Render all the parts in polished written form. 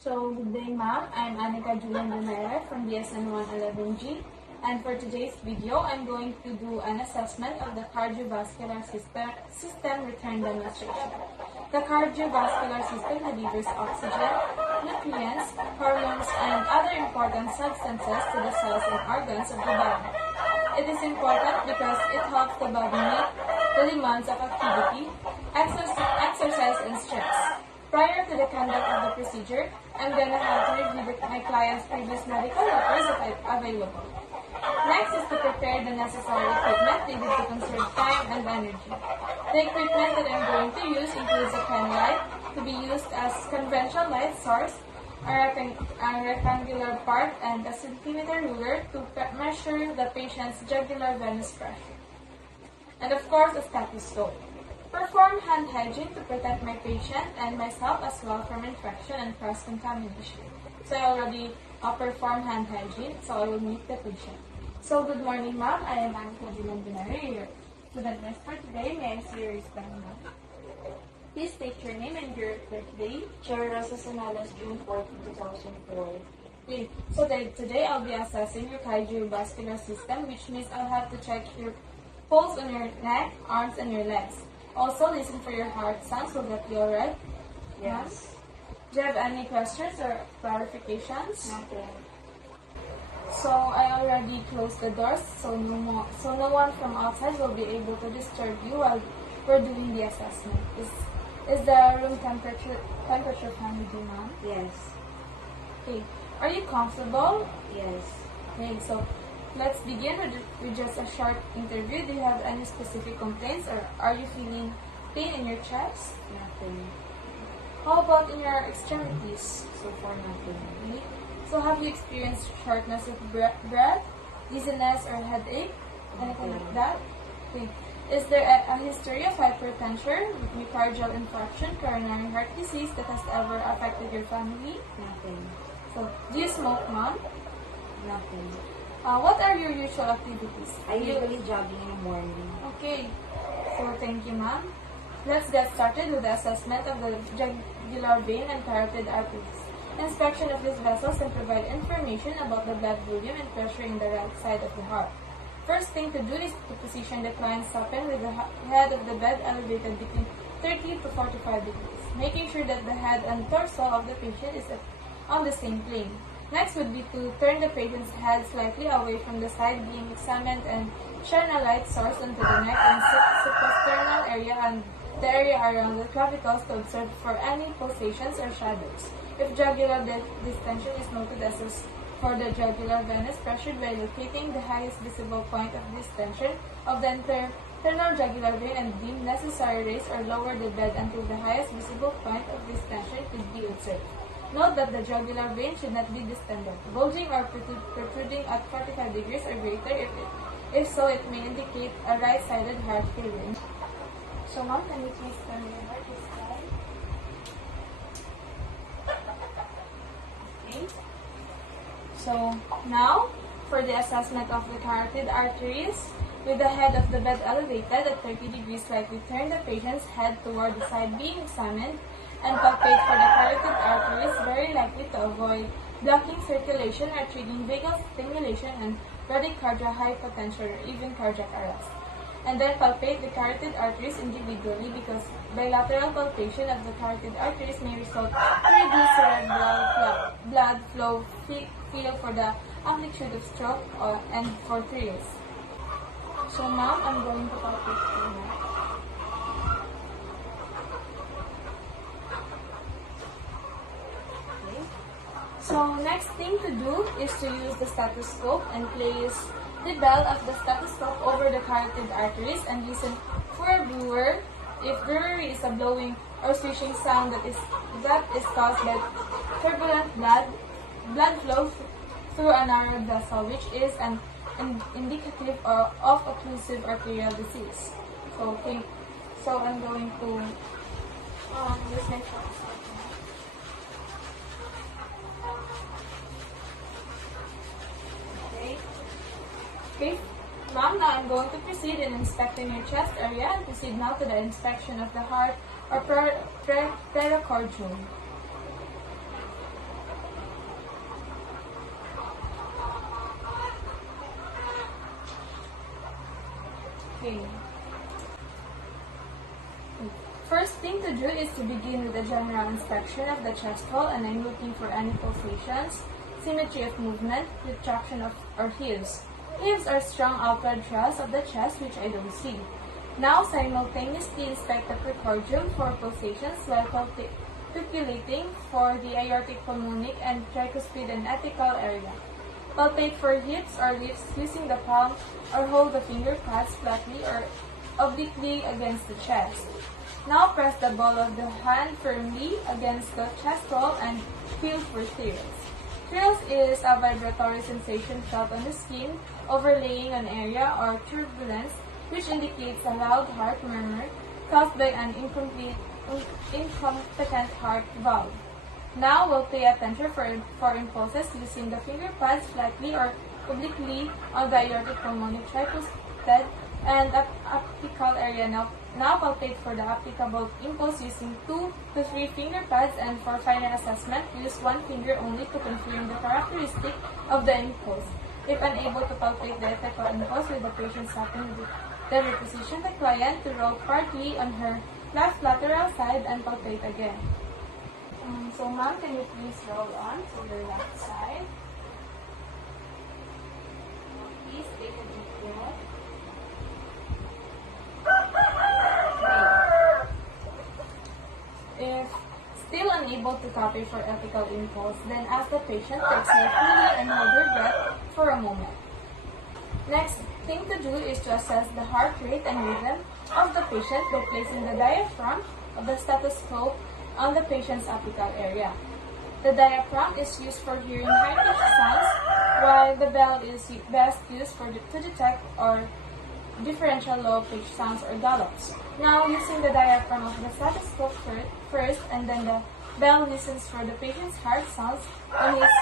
So, good day ma'am. I'm Anika Julian Benera from BSN 111G, and for today's video, I'm going to do an assessment of the cardiovascular system return demonstration. The cardiovascular system delivers oxygen, nutrients, hormones, and other important substances to the cells and organs of the body. It is important because it helps the body meet the demands of activity, exercise, and stress. Prior to the conduct of the procedure, I'm going to have to review my client's previous medical records if available. Next is to prepare the necessary equipment needed to conserve time and energy. The equipment that I'm going to use includes a pen light to be used as conventional light source, a rectangular part, and a centimeter ruler to measure the patient's jugular venous pressure. And of course, a stethoscope. Perform hand hygiene to protect my patient and myself as well from infection and cross-contamination. So I already performed hand hygiene, so I will meet the patient. So good morning, ma'am. I am Anika Julian Benera, your student nurse for today. May I see your wristband, ma'am? Please state your name and your birthday. Rosa Sanales, June 14, 2004. Okay. So today I'll be assessing your cardiovascular system, which means I'll have to check your pulse on your neck, arms, and your legs. Also, listen for your heart sounds. Will that be alright? Yes. Do you have any questions or clarifications? Nothing. So I already closed the doors, so no one from outside will be able to disturb you while we're doing the assessment. Is the room temperature fine with you, ma'am? Yes. Okay. Are you comfortable? Yes. Okay, so let's begin with just a short interview. Do you have any specific complaints or are you feeling pain in your chest? Nothing. How about in your extremities? So far, nothing. Okay. So have you experienced shortness of breath, dizziness, or headache? Anything like that? Okay. Is there a history of hypertension, myocardial infarction, coronary heart disease that has ever affected your family? Nothing. So, do you smoke, ma'am? Nothing. What are your usual activities? I usually jogging in the morning. Okay. So, thank you, ma'am. Let's get started with the assessment of the jugular vein and carotid arteries. Inspection of these vessels can provide information about the blood volume and pressure in the right side of the heart. First thing to do is to position the client supine with the head of the bed elevated between 30 to 45 degrees, making sure that the head and torso of the patient is on the same plane. Next would be to turn the patient's head slightly away from the side being examined and shine a light source onto the neck and suprasternal area and the area around the clavicles to observe for any pulsations or shadows. If jugular distension is noted, assess for the jugular venous pressure by locating the highest visible point of distension of the internal jugular vein and deem necessary raise or lower the bed until the highest visible point of distension could be observed. Note that the jugular vein should not be distended, bulging or protruding at 45 degrees or greater. If so, it may indicate a right-sided heart failure. So, ma'am, can you please turn your heart this side? Okay. So, now, for the assessment of the carotid arteries, with the head of the bed elevated at 30 degrees, slightly turn the patient's head toward the side being examined and palpate for the carotid arteries, very likely to avoid blocking circulation or triggering vagal stimulation and bradycardia, hypotension, or even cardiac arrest. And then palpate the carotid arteries individually because bilateral palpation of the carotid arteries may result in reduced cerebral blood flow. Feel for the amplitude of stroke and for thrills. So now I'm going to palpate for you. Okay. So next thing to do is to use the stethoscope and place the bell of the stethoscope over the carotid arteries and listen for a brewer. If brewery is a blowing or swishing sound that is caused by turbulent blood flow through a narrow vessel, which is an indicative of occlusive arterial disease. So I'm going to use my stethoscope. Okay, ma'am, now I'm going to proceed in inspecting your chest area and proceed now to the inspection of the heart or pericardium. Okay. First thing to do is to begin with a general inspection of the chest wall, and I'm looking for any pulsations, symmetry of movement, retraction of or heaves. Heaves are strong outward thrust of the chest, which I don't see. Now, simultaneously inspect the precordium for pulsations while calculating for the aortic, pulmonic, and tricuspid and apical area. Palpate for hips or lifts using the palm or hold the finger pads flatly or obliquely against the chest. Now press the ball of the hand firmly against the chest wall and feel for thrills. Thrills is a vibratory sensation felt on the skin overlaying an area or turbulence which indicates a loud heart murmur caused by an incompetent heart valve. Now we'll pay attention for impulses using the finger pads flatly or obliquely on the aortic, pulmonic, tricuspid, and apical area. Now palpate for the applicable impulse using 2 to 3 finger pads, and for final assessment, use one finger only to confirm the characteristic of the impulse. If unable to palpate the effect of impulse with the patient stopping, then reposition the client to roll partly on her left lateral side and palpate again. So ma'am, can you please roll on to your left side? Please take a deep breath. If still unable to copy for apical impulse, then ask the patient to exhale fully and hold her breath for a moment. Next thing to do is to assess the heart rate and rhythm of the patient by placing the diaphragm of the stethoscope on the patient's apical area. The diaphragm is used for hearing high-pitched sounds, while the bell is best used to detect or differential low-pitched sounds or gallops. Now, using the diaphragm of the stethoscope first, and then the bell listens for the patient's heart sounds on his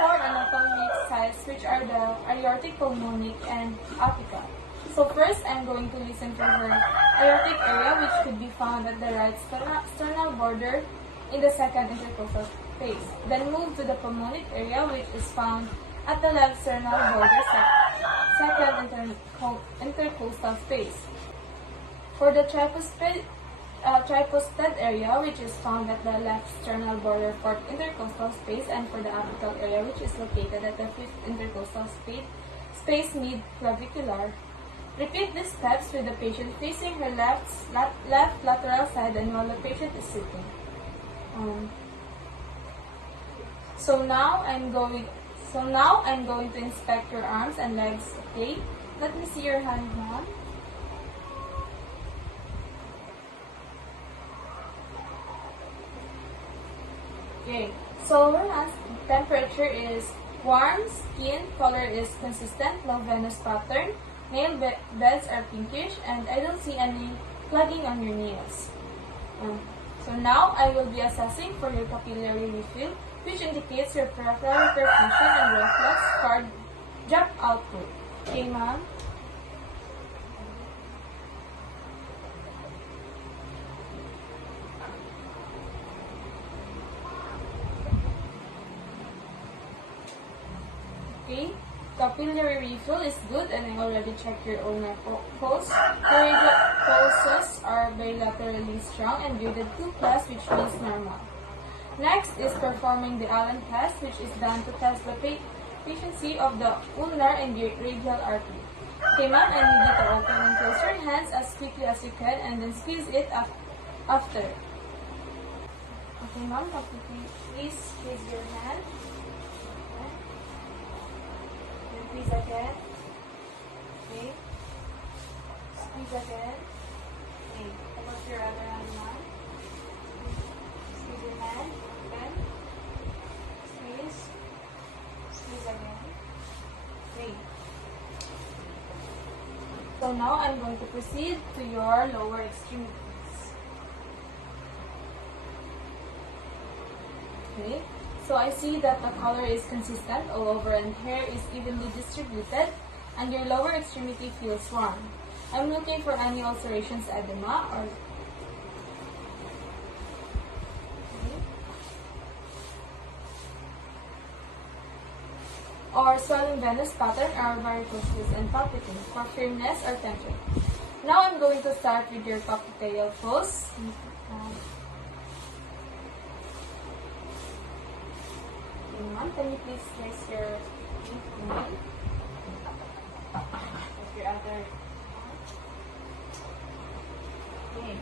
4 anatomic sites, which are the aortic, pulmonic, and apical. So first, I'm going to listen to her aortic area, which could be found at the right sternal border in the second intercostal space. Then move to the pulmonic area, which is found at the left sternal border, second intercostal space. For the tricuspid area, which is found at the left sternal border, fourth intercostal space, and for the apical area, which is located at the fifth intercostal space mid-clavicular. Repeat these steps with the patient facing her left lateral side and while the patient is sitting. So now I'm going to inspect your arms and legs. Okay, let me see your hand now. Okay, so her hand's temperature is warm, skin color is consistent, no venous pattern. Nail beds are pinkish, and I don't see any plugging on your nails. So now I will be assessing for your capillary refill, which indicates your peripheral perfusion and reflex cardiac output. Okay, ma'am? Okay, capillary refill is good, and I already checked your ulnar pulse. The radial pulses are bilaterally strong and graded 2+, which means normal. Next is performing the Allen test, which is done to test the patency of the ulnar and radial artery. Okay, ma'am, I need you to open and close your hands as quickly as you can, and then squeeze it after. Okay, ma'am, please squeeze your hand. Squeeze again. Okay. Squeeze again. Okay. How about your other hand now? Squeeze your hand. Again. Squeeze. Squeeze again. Okay. So now I'm going to proceed to your lower extremities. Okay. So I see that the color is consistent all over and hair is evenly distributed, and your lower extremity feels warm. I'm looking for any ulcerations, edema, or swelling venous pattern or varicose and palpitating for firmness or tension. Now I'm going to start with your cocktail pose. Can you please place your feet in line? With your other arm. Okay.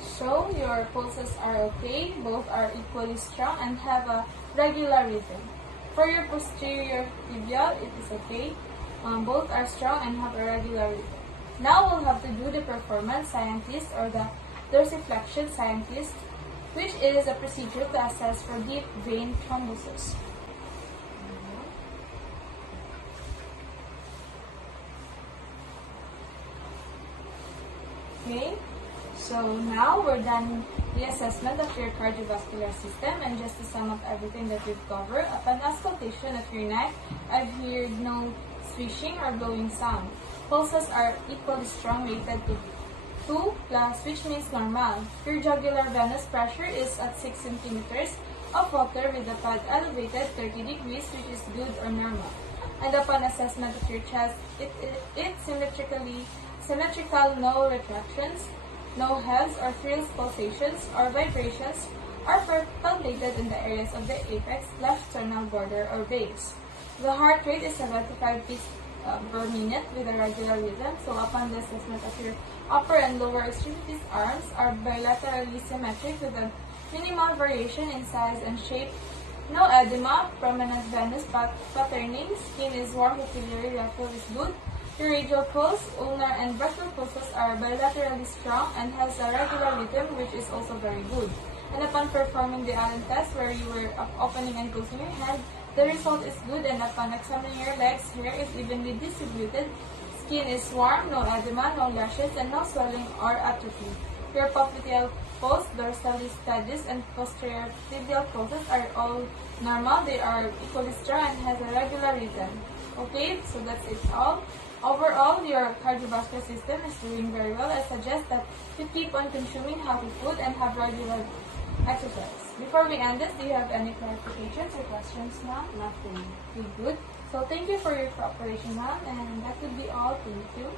So your pulses are okay, both are equally strong and have a regular rhythm. For your posterior tibial, it is okay. Both are strong and have a regular rhythm. Now we'll have to do the performance scientist or the dorsiflexion scientist, which is a procedure to assess for deep vein thrombosis. Okay, so now we're done the assessment of your cardiovascular system, and just to sum up everything that we've covered, upon auscultation of your neck, I've heard no swishing or blowing sound. Pulses are equally strong, rated to 2 plus, which means normal. Your jugular venous pressure is at 6 centimeters of water with the pad elevated 30 degrees, which is good or normal. And upon assessment of your chest, it's symmetrical, no retractions, no heads or thrills, pulsations, or vibrations are palpated in the areas of the apex, left sternal border, or base. The heart rate is 75 beats per minute with a regular rhythm. So upon the assessment of your upper and lower extremities, arms are bilaterally symmetric with a minimal variation in size and shape. No edema, prominent venous patterning, skin is warm, capillary level is good. Your radial pulse, ulnar and brachial pulses are bilaterally strong and has a regular rhythm, which is also very good. And upon performing the Allen test, where you were opening and closing your hand, the result is good, and upon examining your legs, hair is evenly distributed, skin is warm, no edema, no lashes, and no swelling or atrophy. Your popliteal pulse, dorsalis pedis, and posterior tibial pulses are all normal. They are equally strong and has a regular rhythm. Okay, so that's it all. Overall, your cardiovascular system is doing very well. I suggest that you keep on consuming healthy food and have regular exercise. Before we end this, do you have any clarifications or questions, ma'am? Nothing. Okay, good. So thank you for your cooperation, ma'am, and that would be all. Thank you.